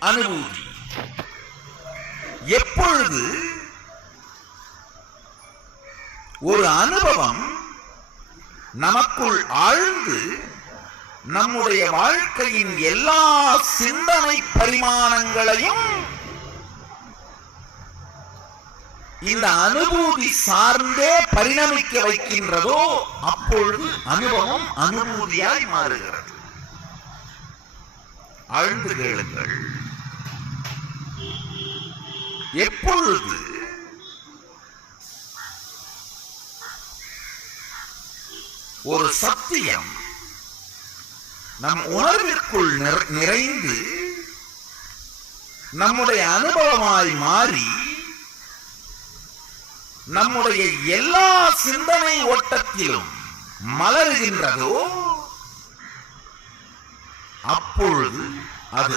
அனுபூதி. எப்பொழுது ஒரு அனுபவம் நமக்குள் ஆழ்ந்து நம்முடைய வாழ்க்கையின் எல்லா சிந்தனை பரிமாணங்களையும் இந்த அனுபூதி சார்ந்தே பரிணமிக்க வைக்கின்றதோ அப்பொழுது அனுபவம் அனுபூதியாய் மாறுகிறது. ஆழ்ந்து கேளுங்கள். எப்பொழுது ஒரு சத்தியம் நம் உணர்விற்குள் நிறைந்து நம்முடைய அனுபவமாய் மாறி நம்முடைய எல்லா சிந்தனை ஓட்டத்திலும் மலர்கின்றதோ அப்பொழுது அது